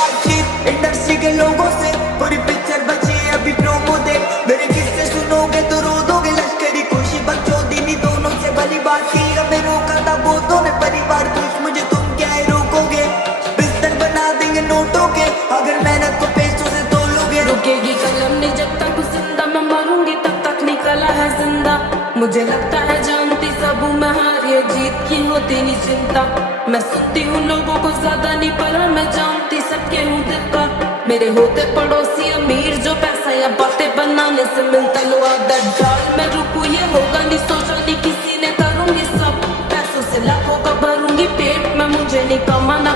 बातचीत इंडस्ट्री के लोगों से, पूरी पिक्चर बची है अभी प्रोमो दे। मेरे किस्से सुनोगे तो रो दोगे, लश्करी खुशी बकचोदी दोनों से भली बात थी। हमें रोका था बहुतों ने, परिवार खुश, मुझे तुम क्या है रोकोगे। बिस्तर बना देंगे नोटों के, अगर मेहनत को पैसों से तोलोगे। रुकेगी कलम नहीं जब तक जिंदा, मैं मरूंगी तब तक निकला है जिंदा। मुझे लगता है जानती सब मैं हार, ये जीत की होती नहीं चिंता। मैं सुनती हूँ लोगों को ज्यादा नहीं, पर मैं जानती सबके हूँ दिल का। मेरे होते पड़ोसी अमीर जो पैसा या बातें बनाने से मिलता, लो आदत डाल मैं रुकू ये होगा नहीं, सोचा नहीं किसी ने, करूंगी सब पैसों से लाखों का भरूंगी पेट में, मुझे नहीं कमाना।